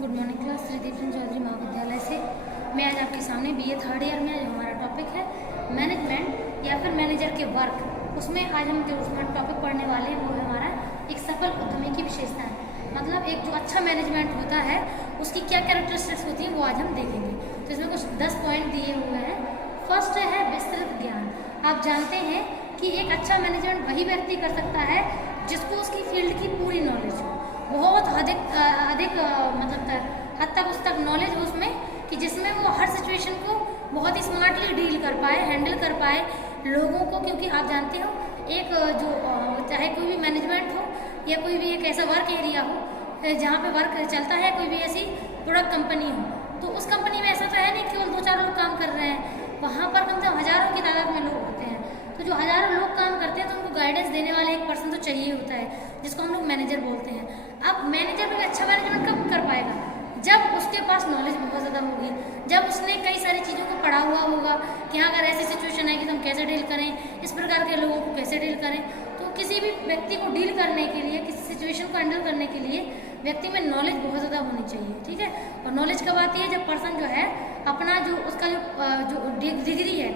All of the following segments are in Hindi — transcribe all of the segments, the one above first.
गुड मॉर्निंग क्लास, श्रीदेव चंद्र चौधरी महाविद्यालय से मैं आज आपके सामने बीए थर्ड ईयर में जो हमारा टॉपिक है मैनेजमेंट या फिर मैनेजर के वर्क, उसमें आज हम जो टॉपिक पढ़ने वाले हैं वो है हमारा एक सफल उद्यमी की विशेषताएं। मतलब एक जो अच्छा मैनेजमेंट होता है उसकी क्या कैरेक्टरिस्टिक्स होती है वो आज हम देखेंगे। तो इसमें कुछ 10 पॉइंट दिए हुए हैं। फर्स्ट है विस्तृत ज्ञान। आप जानते हैं कि एक अच्छा मैनेजमेंट वही व्यक्ति कर सकता है जिसको उसकी फील्ड की पूरी नॉलेज हो, बहुत अधिक मतलब हद तक उस तक नॉलेज हो उसमें कि जिसमें वो हर सिचुएशन को बहुत ही स्मार्टली डील कर पाए, हैंडल कर पाए लोगों को। क्योंकि आप जानते हो एक जो चाहे कोई भी मैनेजमेंट हो या कोई भी एक ऐसा वर्क एरिया हो जहाँ पे वर्क चलता है, कोई भी ऐसी प्रोडक्ट कंपनी हो, तो उस कंपनी में ऐसा तो है नहीं केवल 2-4 लोग काम कर रहे हैं। वहाँ पर कम से कम हज़ारों की तादाद में लोग होते हैं। तो जो हज़ारों लोग काम करते हैं तो उनको गाइडेंस देने वाले एक पर्सन तो चाहिए होता है जिसको हम लोग मैनेजर बोलते हैं। अब मैनेजर भी अच्छा मैनेजमेंट कब कर पाएगा? जब उसके पास नॉलेज बहुत ज़्यादा होगी, जब उसने कई सारी चीज़ों को पढ़ा हुआ होगा कि हाँ अगर ऐसी सिचुएशन है कि हम कैसे डील करें, इस प्रकार के लोगों को कैसे डील करें। तो किसी भी व्यक्ति को डील करने के लिए, किसी सिचुएशन को हैंडल करने के लिए व्यक्ति में नॉलेज बहुत ज़्यादा होनी चाहिए, ठीक है। और नॉलेज कब आती है? जब पर्सन जो है अपना जो उसका जो डिग्री है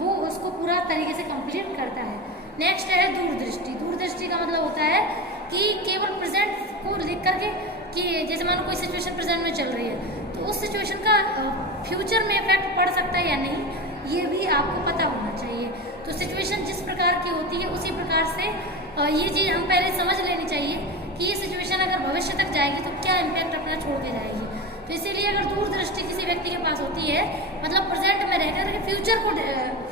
वो उसको पूरा तरीके से कंप्लीट करता है। नेक्स्ट है दूरदृष्टि। दूरदृष्टि का मतलब होता है कि केवल प्रेजेंट को देख करके कि जैसे मानो कोई सिचुएशन प्रेजेंट में चल रही है तो उस सिचुएशन का फ्यूचर में इफेक्ट पड़ सकता है या नहीं, ये भी आपको पता होना चाहिए। तो सिचुएशन जिस प्रकार की होती है उसी प्रकार से ये चीज़ हम पहले समझ लेनी चाहिए कि ये सिचुएशन अगर भविष्य तक जाएगी तो क्या इम्पैक्ट अपना छोड़ के जाएगी। तो इसीलिए अगर दूरदृष्टि किसी व्यक्ति के पास होती है, मतलब प्रेजेंट में रहकर फ्यूचर को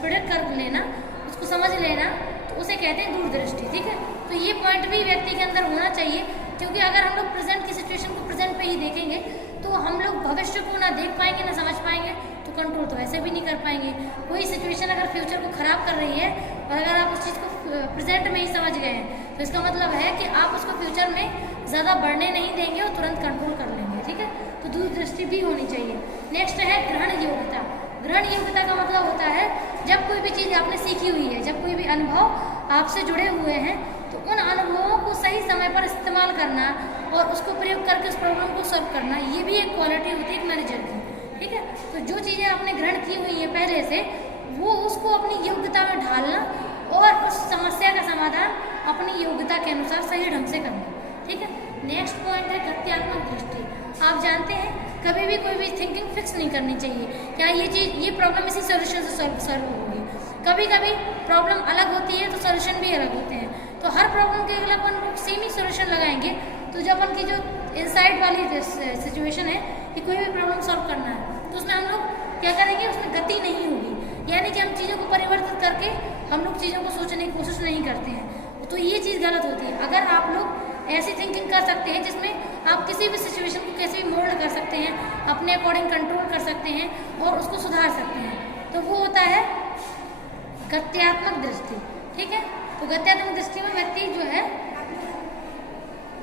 प्रेडिक्ट कर लेना, उसको समझ लेना, तो उसे कहते हैं दूरदृष्टि, ठीक है। तो ये पॉइंट भी व्यक्ति के अंदर होना चाहिए, क्योंकि अगर हम लोग प्रेजेंट की सिचुएशन को प्रेजेंट पे ही देखेंगे तो हम लोग भविष्य को ना देख पाएंगे ना समझ पाएंगे, तो कंट्रोल तो ऐसे भी नहीं कर पाएंगे। कोई सिचुएशन अगर फ्यूचर को खराब कर रही है और अगर आप उस चीज़ को प्रेजेंट में ही समझ गए हैं तो इसका मतलब है कि आप उसको फ्यूचर में ज़्यादा बढ़ने नहीं देंगे और तुरंत कंट्रोल कर लेंगे, ठीक है। तो दूरदृष्टि भी होनी चाहिए। नेक्स्ट है ग्रहण योग्यता। ग्रहण योग्यता का मतलब होता है जब कोई भी चीज़ आपने सीखी हुई है, जब कोई भी अनुभव आपसे जुड़े हुए हैं तो उन अनुभवों को सही समय पर इस्तेमाल करना और उसको प्रयोग करके उस प्रॉब्लम को सॉल्व करना, ये भी एक क्वालिटी होती है एक मैनेजर की, ठीक है। तो जो चीज़ें आपने ग्रहण की हुई है पहले से, वो उसको अपनी योग्यता में ढालना और उस समस्या का समाधान अपनी योग्यता के अनुसार सही ढंग से करना, ठीक है। नेक्स्ट पॉइंट है गत्यात्मक दृष्टि। आप जानते हैं कभी भी कोई भी थिंकिंग फिक्स नहीं करनी चाहिए, क्या ये प्रॉब्लम इसी सोल्यूशन से सॉल्व होगी। कभी कभी प्रॉब्लम अलग होती है तो सोल्यूशन भी अलग होते हैं। तो हर प्रॉब्लम के लिए अपन लोग सेम ही सोल्यूशन लगाएंगे तो जब उनकी जो इनसाइड वाली सिचुएशन है कि कोई भी प्रॉब्लम सॉल्व करना है तो उसमें हम लोग क्या करेंगे, उसमें गति नहीं होगी, यानी कि हम चीज़ों को परिवर्तित करके हम लोग चीज़ों को सोचने की कोशिश नहीं करते हैं। तो ये चीज़ गलत होती है। अगर आप लोग ऐसी थिंकिंग कर सकते हैं जिसमें आप किसी भी सिचुएशन को कैसे भी मोल्ड कर सकते हैं, अपने अकॉर्डिंग कंट्रोल कर सकते हैं और उसको सुधार सकते हैं, तो वो होता है गत्यात्मक दृष्टि, ठीक है। तो गत्यात्मक दृष्टि में व्यक्ति जो है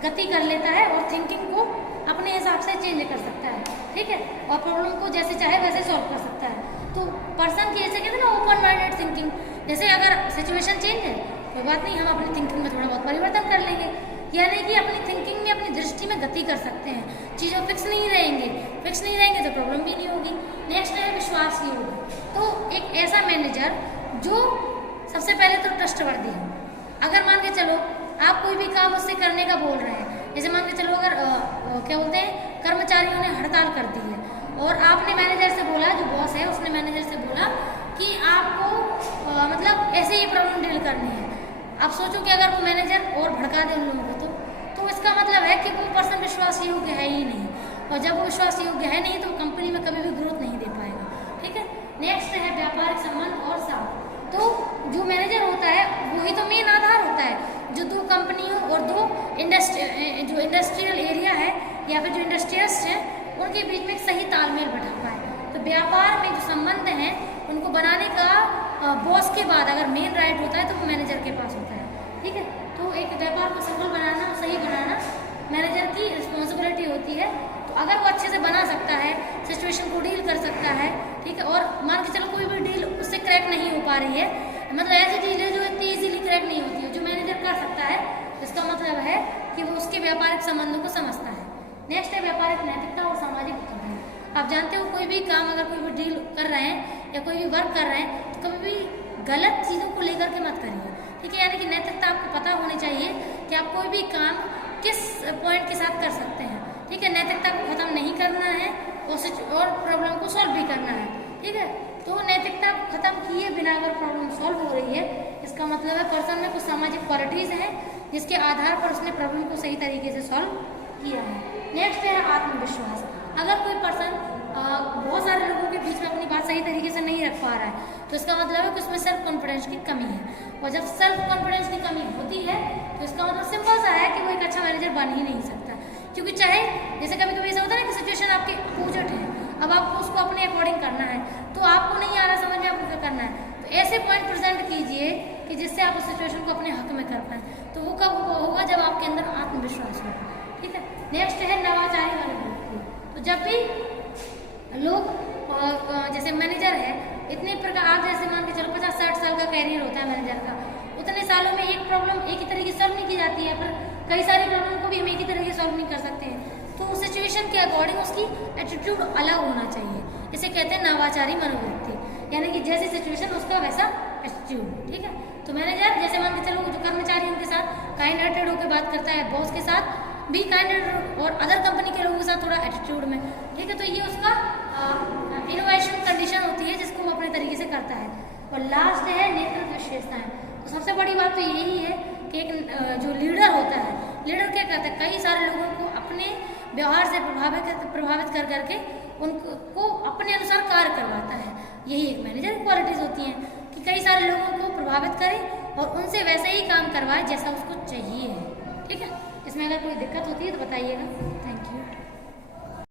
गति कर लेता है और थिंकिंग को अपने हिसाब से चेंज कर सकता है, ठीक है, और प्रॉब्लम को जैसे चाहे वैसे सॉल्व कर सकता है। तो पर्सन की ऐसे कहते हैं ना ओपन माइंडेड थिंकिंग, जैसे अगर सिचुएशन चेंज है कोई बात नहीं, हम अपनी थिंकिंग में थोड़ा बहुत परिवर्तन कर लेंगे, यानी कि अपनी थिंकिंग में अपनी दृष्टि में गति कर सकते हैं। चीज़ें फिक्स नहीं रहेंगे तो प्रॉब्लम भी नहीं होगी। नेक्स्ट है विश्वास योग। तो एक ऐसा मैनेजर जो सबसे पहले तो ट्रस्टवर्दी है। अगर मान के चलो आप कोई भी काम उससे करने का बोल रहे हैं, जैसे मान के चलो अगर क्या बोलते हैं कर्मचारियों ने हड़ताल कर दी है और आपने मैनेजर से बोला, जो बॉस है उसने मैनेजर से बोला कि आपको मतलब ऐसे ही प्रॉब्लम डील करनी है। आप सोचो कि अगर वो मैनेजर और भड़का दे उन लोगों को तो इसका मतलब है कि वो पर्सन विश्वास योग्य है ही नहीं, और जब वो विश्वास योग्य है नहीं तो वो कंपनी में कभी भी ग्रोथ नहीं दे पाएगा, ठीक है। नेक्स्ट है व्यापारिक संबंध और साथ। तो जो मैनेजर होता है वही तो मेन आधार होता है जो दो कंपनियों और दो जो इंडस्ट्रियल एरिया है या फिर जो इंडस्ट्रियलिस्ट हैं उनके बीच में एक सही तालमेल बैठा पाए। तो व्यापार में जो संबंध हैं उनको बनाने का बॉस के बाद अगर मेन राइट होता है तो वो मैनेजर के पास होता है, ठीक है। तो एक व्यापार को सफल बनाना और सही बनाना मैनेजर की रिस्पॉन्सिबिलिटी होती है। तो अगर वो अच्छे से बना सकता है, सिचुएशन को डील कर सकता है, ठीक है, और मान के चलो कोई भी डील उससे क्रैक नहीं हो पा रही है, मतलब ऐसी डील है जो इतनी ईजिली क्रैक नहीं होती है, जो मैनेजर कर सकता है, इसका मतलब है कि वो उसके व्यापारिक संबंधों को समझता है। नेक्स्ट है व्यापारिक नैतिकता और सामाजिक उत्तरदायित्व। आप जानते हो कोई भी काम अगर कोई भी डील कर रहे हैं या कोई भी वर्क कर रहे हैं तो कभी भी गलत चीज़ों को लेकर के मत करिए, ठीक है। यानी कि नैतिकता आपको पता होनी चाहिए कि आप कोई भी काम किस पॉइंट के साथ कर सकते हैं, ठीक है। नैतिकता को खत्म नहीं करना है और प्रॉब्लम को सॉल्व भी करना है, ठीक है। तो नैतिकता को खत्म किए बिना अगर प्रॉब्लम सॉल्व हो रही है, इसका मतलब है पर्सन में कुछ सामाजिक क्वालिटीज हैं जिसके आधार पर उसने प्रॉब्लम को सही तरीके से सॉल्व किया है। नेक्स्ट है आत्मविश्वास। अगर कोई पर्सन बहुत सारे लोगों के बीच में अपनी बात सही तरीके से नहीं रख पा रहा है तो इसका मतलब है कि उसमें सेल्फ कॉन्फिडेंस की कमी है, और जब सेल्फ कॉन्फिडेंस की कमी होती है तो इसका मतलब सिंपल सा है कि वो एक अच्छा मैनेजर बन ही नहीं सकता। क्योंकि चाहे जैसे कभी कभी ऐसा होता है ना कि सिचुएशन आपके अपोजिट है, अब आपको उसको अपने अकॉर्डिंग करना है तो आपको नहीं आ रहा समझ में आपको क्या करना है, तो ऐसे पॉइंट प्रेजेंट कीजिए कि जिससे आप उस सिचुएशन को अपने हक में कर पाएँ। तो वो कब होगा? जब आपके अंदर आत्मविश्वास होगा, ठीक है। नेक्स्ट है नवाचारी मनोवृत्ति। तो जब भी लोग जैसे मैनेजर है, इतने प्रकार आप जैसे मान के चलो 50-60 साल का कैरियर होता है मैनेजर का, उतने सालों में एक प्रॉब्लम एक ही तरीके से सॉल्व नहीं की जाती है, पर कई सारी प्रॉब्लम को भी हम एक ही तरीके से सॉल्व नहीं कर सकते हैं। तो उस सिचुएशन के अकॉर्डिंग उसकी एटीट्यूड अलग होना चाहिए, इसे कहते हैं नवाचारी मनोवृत्ति, यानी कि जैसी सिचुएशन उसका वैसा एटीट्यूड, ठीक है। तो मैनेजर जैसे मान के चलो जो कर्मचारी उनके साथ काइंड हार्टेड होकर बात करता है, बॉस के साथ भी काइंड हार्टेड और अदर कंपनी के लोगों के साथ थोड़ा एटीट्यूड में, ठीक है। तो ये उसका इनोवेशन कंडीशन होती है जिसको वो अपने तरीके से करता है। और लास्ट है नेतृत्व विशेषताएं। तो सबसे बड़ी बात तो यही है कि एक जो लीडर होता है, लीडर क्या करता है, कई सारे लोगों को अपने व्यवहार से प्रभावित कर करके उनको अपने अनुसार कार्य करवाता है। यही एक मैनेजर की क्वालिटीज होती हैं कि कई सारे लोगों को प्रभावित करे और उनसे वैसे ही काम करवाए जैसा उसको चाहिए, ठीक है। इसमें अगर कोई दिक्कत होती है तो बताइएगा।